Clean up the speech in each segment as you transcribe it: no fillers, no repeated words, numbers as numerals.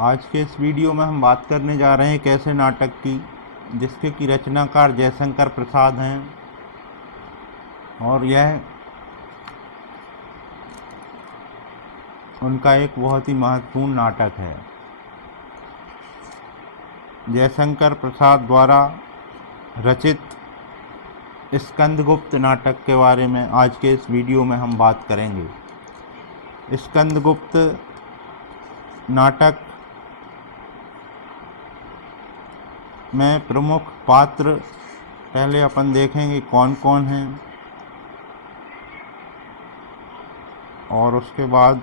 आज के इस वीडियो में हम बात करने जा रहे हैं एक ऐसे नाटक की जिसके की रचनाकार जयशंकर प्रसाद हैं और यह उनका एक बहुत ही महत्वपूर्ण नाटक है। जयशंकर प्रसाद द्वारा रचित स्कंदगुप्त नाटक के बारे में आज के इस वीडियो में हम बात करेंगे। स्कंदगुप्त नाटक में प्रमुख पात्र पहले अपन देखेंगे कौन कौन हैं और उसके बाद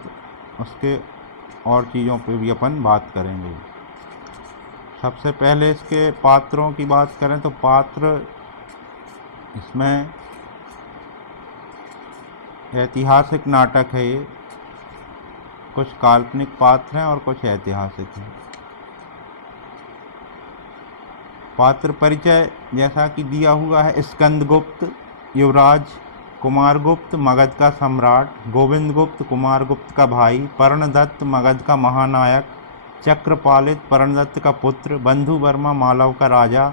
उसके और चीज़ों पे भी अपन बात करेंगे। सबसे पहले इसके पात्रों की बात करें तो पात्र इसमें ऐतिहासिक नाटक है। ये कुछ काल्पनिक पात्र हैं और कुछ ऐतिहासिक हैं। पात्र परिचय जैसा कि दिया हुआ है, स्कंदगुप्त युवराज, कुमारगुप्त मगध का सम्राट, गोविंदगुप्त कुमारगुप्त का भाई, पर्णदत्त मगध का महानायक, चक्रपालित पर्णदत्त का पुत्र, बंधुवर्मा मालव का राजा,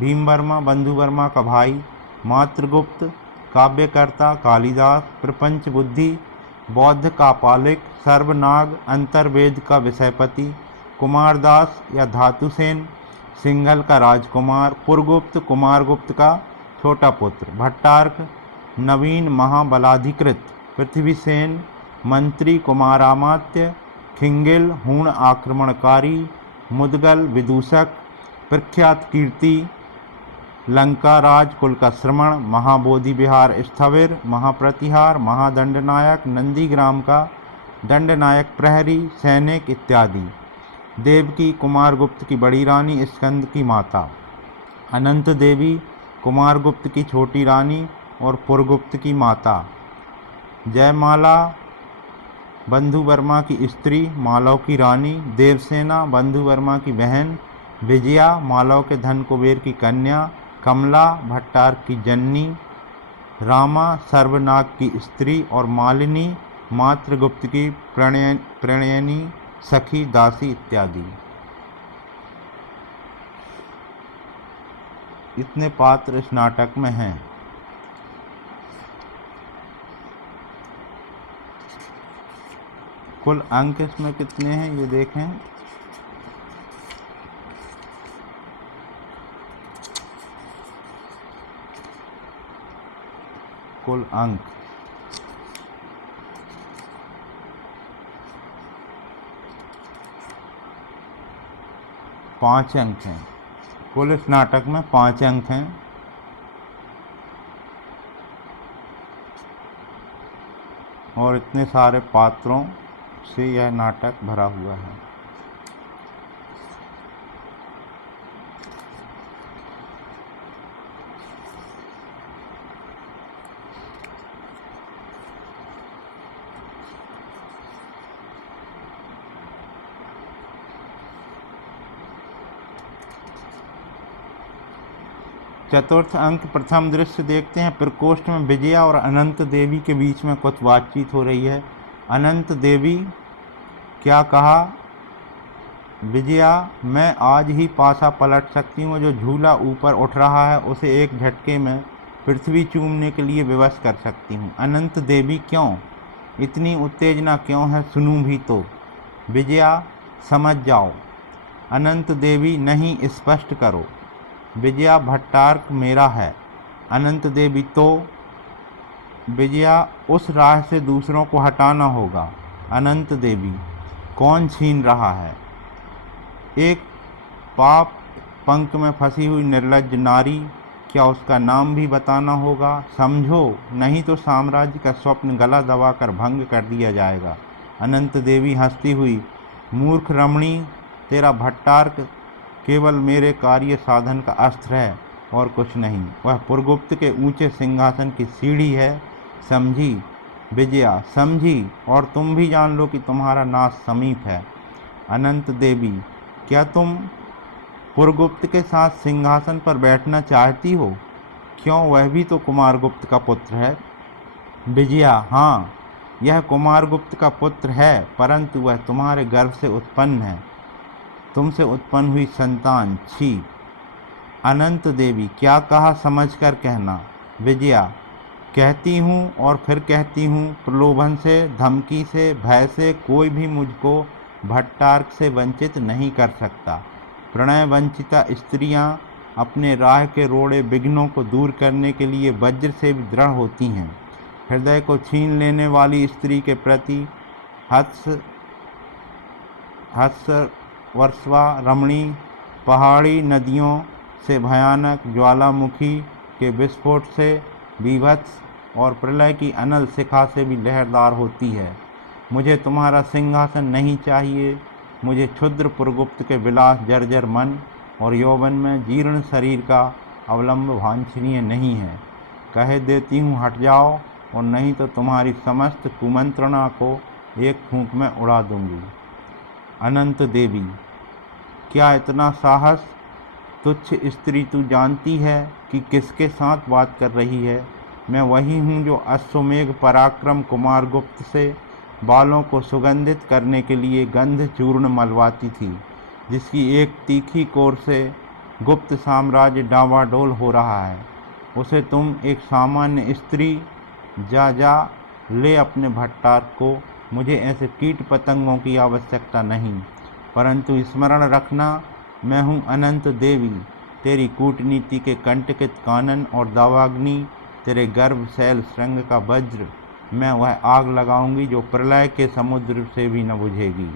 भीमवर्मा बंधुवर्मा का भाई, मातृगुप्त काव्यकर्ता कालिदास, प्रपंच बुद्धि बौद्ध कापालिक, सर्वनाग अंतर्वेद का विषयपति, कुमारदास या धातुसेन सिंघल का राजकुमार, पुरगुप्त कुमारगुप्त का छोटा पुत्र, भट्टार्क नवीन महाबलाधिकृत, पृथ्वीसेन मंत्री कुमारामात्य, खिंगिल हूण आक्रमणकारी, मुदगल विदूषक, प्रख्यात कीर्ति लंका राज कुल का श्रमण, महाबोधि विहार स्थविर, महाप्रतिहार महादंडनायक, नंदीग्राम का दंडनायक प्रहरी सैनिक इत्यादि। देवकी कुमारगुप्त की बड़ी रानी, स्कंद की माता, अनंत देवी कुमारगुप्त की छोटी रानी और पुरगुप्त की माता, जयमाला बंधुवर्मा की स्त्री मालव की रानी, देवसेना बंधुवर्मा की बहन, विजया मालव के धन कुबेर की कन्या, कमला भट्टार्क की जननी, रामा सर्वनाग की स्त्री और मालिनी मातृगुप्त की प्रणयनी सखी दासी इत्यादि। इतने पात्र इस नाटक में हैं। कुल अंक इसमें कितने हैं ये देखें। कुल अंक 5 अंक हैं। कुल इस नाटक में 5 अंक हैं। और इतने सारे पात्रों से यह नाटक भरा हुआ है। चतुर्थ अंक प्रथम दृश्य देखते हैं। प्रकोष्ठ में विजया और अनंत देवी के बीच में कुछ बातचीत हो रही है। अनंत देवी क्या कहा, विजया मैं आज ही पासा पलट सकती हूँ। जो झूला ऊपर उठ रहा है उसे एक झटके में पृथ्वी चूमने के लिए विवश कर सकती हूँ। अनंत देवी क्यों, इतनी उत्तेजना क्यों है, सुनूं भी तो। विजया समझ जाओ। अनंत देवी नहीं, स्पष्ट करो। विजया भट्टार्क मेरा है। अनंत देवी तो विजया उस राह से दूसरों को हटाना होगा। अनंत देवी कौन छीन रहा है। एक पाप पंख में फंसी हुई निर्लज्ज नारी, क्या उसका नाम भी बताना होगा। समझो, नहीं तो साम्राज्य का स्वप्न गला दबाकर भंग कर दिया जाएगा। अनंत देवी हंसती हुई, मूर्ख रमणी, तेरा भट्टार्क केवल मेरे कार्य साधन का अस्त्र है और कुछ नहीं। वह पुरगुप्त के ऊंचे सिंहासन की सीढ़ी है, समझी विजया, समझी। और तुम भी जान लो कि तुम्हारा नाश समीप है। अनंत देवी क्या तुम पुरगुप्त के साथ सिंहासन पर बैठना चाहती हो। क्यों, वह भी तो कुमारगुप्त का पुत्र है। विजया हाँ, यह कुमारगुप्त का पुत्र है, परंतु वह तुम्हारे गर्भ से उत्पन्न है। तुमसे उत्पन्न हुई संतान, छी। अनंत देवी, क्या कहा समझकर कहना। विजया, कहती हूँ और फिर कहती हूँ, प्रलोभन से, धमकी से, भय से कोई भी मुझको भट्टार्क से वंचित नहीं कर सकता। प्रणय वंचिता स्त्रियाँ अपने राह के रोड़े विघ्नों को दूर करने के लिए वज्र से भी दृढ़ होती हैं। हृदय को छीन लेने वाली स्त्री के प्रति हत्स वर्षवा रमणी पहाड़ी नदियों से भयानक, ज्वालामुखी के विस्फोट से बीभत्स और प्रलय की अनल शिखा से भी लहरदार होती है। मुझे तुम्हारा सिंहासन नहीं चाहिए। मुझे क्षुद्र पुरगुप्त के विलास जर्जर मन और यौवन में जीर्ण शरीर का अवलंब वांछनीय नहीं है। कह देती हूँ, हट जाओ, और नहीं तो तुम्हारी समस्त कुमंत्रणा को एक फूंक में उड़ा दूंगी। अनंत देवी, क्या इतना साहस? तुच्छ स्त्री, तू जानती है कि किसके साथ बात कर रही है? मैं वही हूँ जो अश्वमेघ पराक्रम कुमारगुप्त से बालों को सुगंधित करने के लिए गंध चूर्ण मलवाती थी, जिसकी एक तीखी कोर से गुप्त साम्राज्य डावाडोल हो रहा है। उसे तुम एक सामान्य स्त्री, जा ले अपने भट्टार्क को। मुझे ऐसे कीट पतंगों की आवश्यकता नहीं, परंतु स्मरण रखना, मैं हूँ अनंत देवी, तेरी कूटनीति के कंटकित कानन और दावाग्नि, तेरे गर्भ शैल श्रृंग का वज्र। मैं वह आग लगाऊंगी जो प्रलय के समुद्र से भी न बुझेगी।